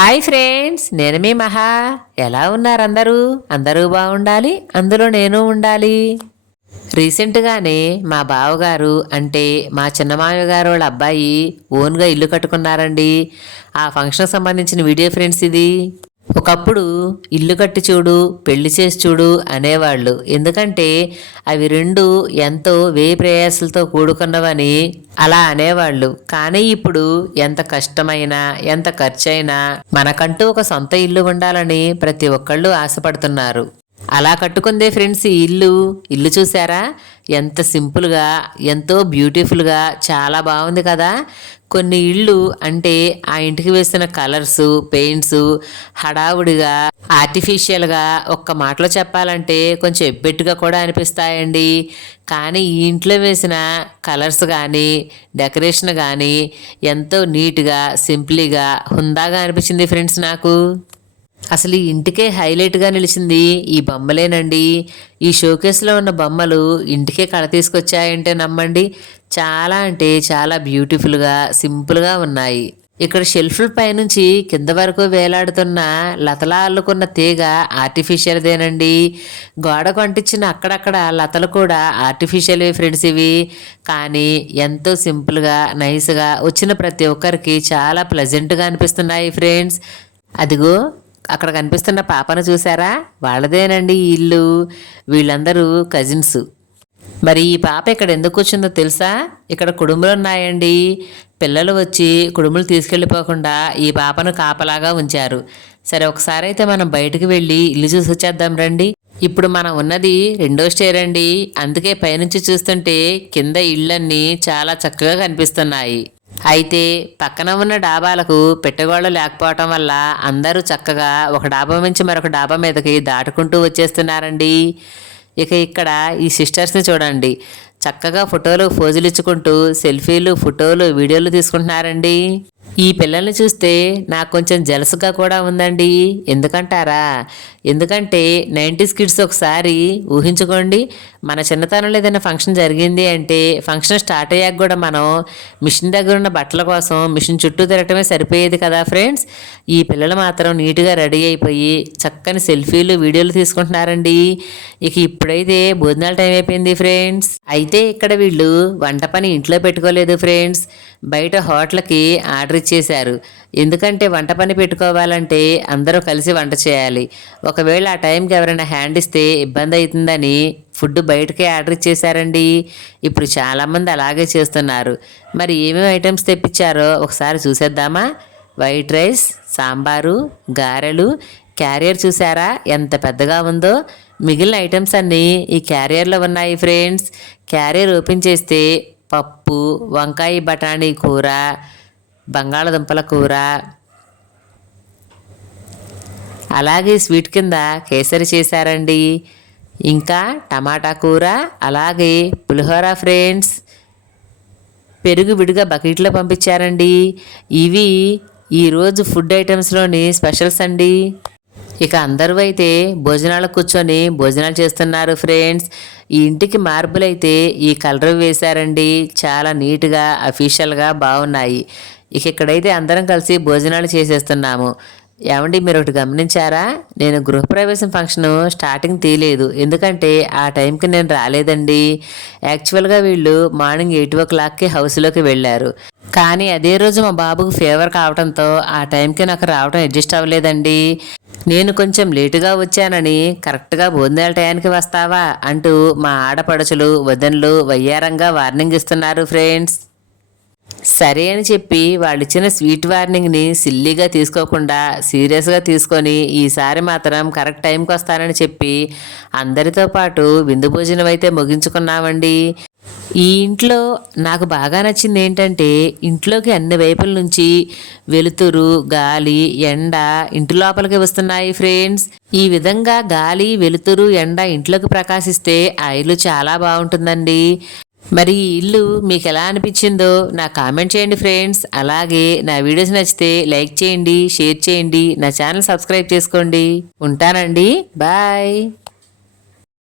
Hi friends నేను మీ మహా. ఎలా ఉన్నారు అందరూ? అందరూ బాగుండాలి అందులో నేను ఉండాలి. రీసెంట్గానే మా బావగారు అంటే మా చిన్నమామయ్య గారు వాళ్ళ అబ్బాయి ఓన్గా ఇల్లు కట్టుకున్నారండి. ఆ ఫంక్షన్కి సంబంధించిన వీడియో ఫ్రెండ్స్ ఇది. ఒకప్పుడు ఇల్లు కట్టి చూడు పెళ్ళి చేసి చూడు అనేవాళ్ళు. ఎందుకంటే అవి రెండు ఎంతో వ్యయ ప్రయాసాలతో కూడుకున్నవని అలా అనేవాళ్ళు. కానీ ఇప్పుడు ఎంత కష్టమైనా ఎంత ఖర్చైనా మనకంటూ ఒక సొంత ఇల్లు ఉండాలని ప్రతి ఒక్కళ్ళు ఆశపడుతున్నారు. అలా కట్టుకుందే ఫ్రెండ్స్ ఈ ఇల్లు. ఇల్లు చూసారా? ఎంత సింపుల్గా ఎంతో బ్యూటిఫుల్గా చాలా బాగుంది కదా? కొన్ని ఇళ్ళు అంటే ఆ ఇంటికి వేసిన కలర్స్ పెయింట్స్ హడావుడిగా ఆర్టిఫిషియల్గా ఒక్క మాటలో చెప్పాలంటే కొంచెం ఎబ్బెట్టుగా కూడా అనిపిస్తాయండి. కానీ ఈ ఇంట్లో వేసిన కలర్స్ కానీ డెకరేషన్ కానీ ఎంతో నీట్గా సింప్లీగా హుందాగా అనిపించింది ఫ్రెండ్స్ నాకు. అసలు ఈ ఇంటికే హైలైట్గా నిలిచింది ఈ బొమ్మలేనండి. ఈ షోకేస్లో ఉన్న బొమ్మలు ఇంటికే కళ తీసుకొచ్చాయంటే నమ్మండి. చాలా అంటే చాలా బ్యూటిఫుల్గా సింపుల్గా ఉన్నాయి. ఇక్కడ షెల్ఫ్ల పైనుంచి కింద వరకు వేలాడుతున్న లతలా అల్లుకున్న తీగ ఆర్టిఫిషియల్దేనండి గోడకు అంటించిన అక్కడక్కడ లతలు కూడా ఆర్టిఫిషియల్ ఫ్రెండ్స్ ఇవి. కానీ ఎంతో సింపుల్గా నైస్గా వచ్చిన ప్రతి ఒక్కరికి చాలా ప్లెజెంట్గా అనిపిస్తున్నాయి ఫ్రెండ్స్ అదిగో అక్కడ కనిపిస్తున్న పాపను చూసారా వాళ్ళదేనండి ఈ ఇల్లు. వీళ్ళందరూ కజిన్స్. మరి ఈ పాప ఇక్కడ ఎందుకు వచ్చిందో తెలుసా? ఇక్కడ కుడుములు ఉన్నాయండి. పిల్లలు వచ్చి కుడుములు తీసుకెళ్ళిపోకుండా ఈ పాపను కాపలాగా ఉంచారు. సరే ఒకసారి అయితే మనం బయటకు వెళ్ళి ఇల్లు చూసి వచ్చేద్దాం రండి. ఇప్పుడు మనం ఉన్నది రెండో స్టేర్ అండి. అందుకే పైనుంచి చూస్తుంటే కింద ఇళ్ళన్నీ చాలా చక్కగా కనిపిస్తున్నాయి. అయితే పక్కన ఉన్న డాబాలకు పెట్టగోళ్ళు లేకపోవటం వల్ల అందరూ చక్కగా ఒక డాబా నుంచి మరొక డాబా మీదకి దాటుకుంటూ వచ్చేస్తున్నారండి. ఇక ఇక్కడ ఈ సిస్టర్స్ని చూడండి. చక్కగా ఫోటోలు ఫోజులు ఇచ్చుకుంటూ సెల్ఫీలు ఫోటోలు వీడియోలు తీసుకుంటున్నారండి. ఈ పిల్లల్ని చూస్తే నాకు కొంచెం జలసుగా కూడా ఉందండి. ఎందుకంటారా? ఎందుకంటే నైంటీస్ కిడ్స్ ఒకసారి ఊహించుకోండి మన చిన్నతనంలో ఏదైనా ఫంక్షన్ జరిగింది అంటే ఫంక్షన్ స్టార్ట్ అయ్యాక కూడా మనం మిషన్ దగ్గర ఉన్న బట్టల కోసం మిషన్ చుట్టూ తిరగటమే సరిపోయేది కదా ఫ్రెండ్స్? ఈ పిల్లలు మాత్రం నీట్గా రెడీ అయిపోయి చక్కని సెల్ఫీలు వీడియోలు తీసుకుంటున్నారండి. ఇక ఇప్పుడైతే భోజనాల టైం అయిపోయింది ఫ్రెండ్స్. అయితే ఇక్కడ వీళ్ళు వంట పని ఇంట్లో పెట్టుకోలేదు ఫ్రెండ్స్. బయట హోటల్కి ఆర్డర్ ఇచ్చేశారు ఎందుకంటే వంట పని పెట్టుకోవాలంటే అందరూ కలిసి వంట చేయాలి. ఒకవేళ ఆ టైంకి ఎవరైనా హ్యాండ్ ఇస్తే ఇబ్బంది అవుతుందని ఫుడ్ బయటకే ఆర్డర్ ఇచ్చేశారండి. ఇప్పుడు చాలామంది అలాగే చేస్తున్నారు. మరి ఏమేమి ఐటమ్స్ తెప్పించారో ఒకసారి చూసేద్దామా? వైట్ రైస్ సాంబారు గారెలు క్యారియర్ చూసారా ఎంత పెద్దగా ఉందో. మిగిలిన ఐటమ్స్ అన్నీ ఈ క్యారియర్లో ఉన్నాయి ఫ్రెండ్స్. క్యారియర్ ఓపెన్ చేస్తే పప్పు వంకాయ బఠానీ కూర బంగాళదుంపల కూర. అలాగే స్వీట్ కింద కేసరి చేశారండి. ఇంకా టమాటా కూర అలాగే పులిహోర ఫ్రెండ్స్. పెరుగు విడిగా బకెట్లో పంపించారండి. ఇవి ఈరోజు ఫుడ్ ఐటమ్స్లోని స్పెషల్స్ అండి. ఇక అందరూ అయితే భోజనాలు కూర్చొని భోజనాలు చేస్తున్నారు ఫ్రెండ్స్. ఈ ఇంటికి మార్బుల్ అయితే ఈ కలర్ వేశారండి. చాలా నీట్గా అఫీషియల్గా బాగున్నాయి. ఇక ఇక్కడైతే అందరం కలిసి భోజనాలు చేసేస్తున్నాము. ఏమండి మీరు ఒకటి గమనించారా? నేను గృహప్రవేశం ఫంక్షన్ స్టార్టింగ్ తీయలేదు. ఎందుకంటే ఆ టైంకి నేను రాలేదండి. యాక్చువల్గా వీళ్ళు మార్నింగ్ ఎయిట్ ఓ క్లాక్కి హౌస్లోకి వెళ్ళారు. కానీ అదే రోజు మా బాబుకు ఫీవర్ కావడంతో ఆ టైంకి నాకు రావడం అడ్జస్ట్ అవ్వలేదండి. నేను కొంచెం లేటుగా వచ్చానని కరెక్ట్గా భోజనాల టయానికి వస్తావా? అంటూ మా ఆడపడుచులు వదనలు వయ్యారంగా వార్నింగ్ ఇస్తున్నారు ఫ్రెండ్స్. సరే అని చెప్పి వాళ్ళు ఇచ్చిన స్వీట్ వార్నింగ్ని సిల్లీగా తీసుకోకుండా సీరియస్గా తీసుకొని ఈసారి మాత్రం కరెక్ట్ టైంకి వస్తానని చెప్పి అందరితో పాటు విందు భోజనం అయితే ముగించుకున్నామండి. ఈ ఇంట్లో నాకు బాగా నచ్చింది ఏంటంటే ఇంట్లోకి అన్ని వైపుల నుంచి వెలుతురు గాలి ఎండ ఇంటి లోపలికి వస్తున్నాయి ఫ్రెండ్స్. ఈ విధంగా గాలి వెలుతురు ఎండ ఇంట్లోకి ప్రకాశిస్తే ఆ చాలా బాగుంటుందండి. మరి ఈ ఇల్లు మీకు ఎలా అనిపించిందో నా కామెంట్ చేయండి ఫ్రెండ్స్. అలాగే నా వీడియోస్ నచ్చితే లైక్ చేయండి షేర్ చేయండి నా ఛానల్ సబ్స్క్రైబ్ చేసుకోండి. ఉంటానండి. బాయ్.